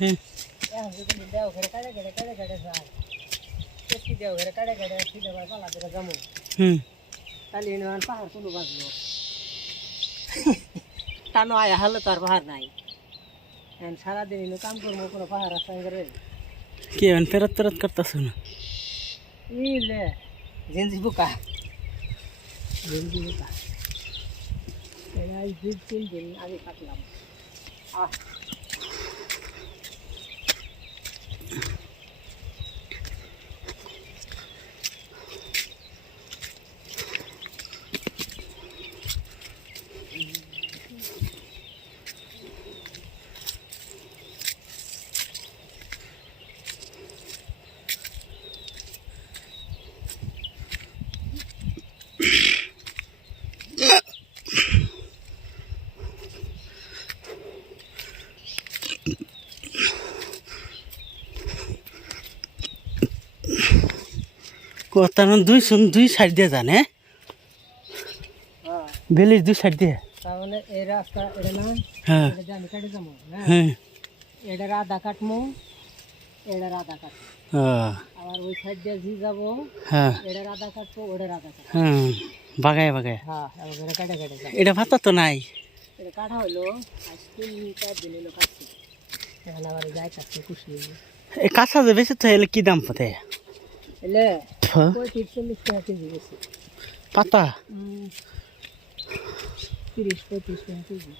হ্যাঁ পাহাড় কোনো বাজলো টানো আয়া হলে তো আর পাহাড় নাই সারাদিন কাম করবো কোনো পাহাড় আছে কি ফেরত ফেরত করতেছ না ইলে জেনজি বোকা জেনজি বোকা এটা 2-3 দিন আগে কাটলাম কথা দুই সাইড দিয়ে যান হ্যাঁ বেলির দুই সাইড দিয়ে তাহলে এই রাস্তা এটা না হ্যাঁ এটা আমি কেটে যাবো হ্যাঁ এটার আধা কাটমো এটার আধা কাটবো আবার ওই সাইড দিয়ে জি যাবো হ্যাঁ এটার আধা কাটবো ওটার আধা কাটবো হ্যাঁ বাগায় বাগায় হ্যাঁ এটা কেটে কেটে যাবো এটা ভাতা তো নাই এটা কাটা হলো আজ 3-4 দিন হলো কাটছি এখন আবার যাই কাটছে খুশি এই কাঁচা যে বেশি তো এলে কি দাম পথে এলে 35-40 টাকা কেজি গেছে পাতা 30-35 টাকা কেজি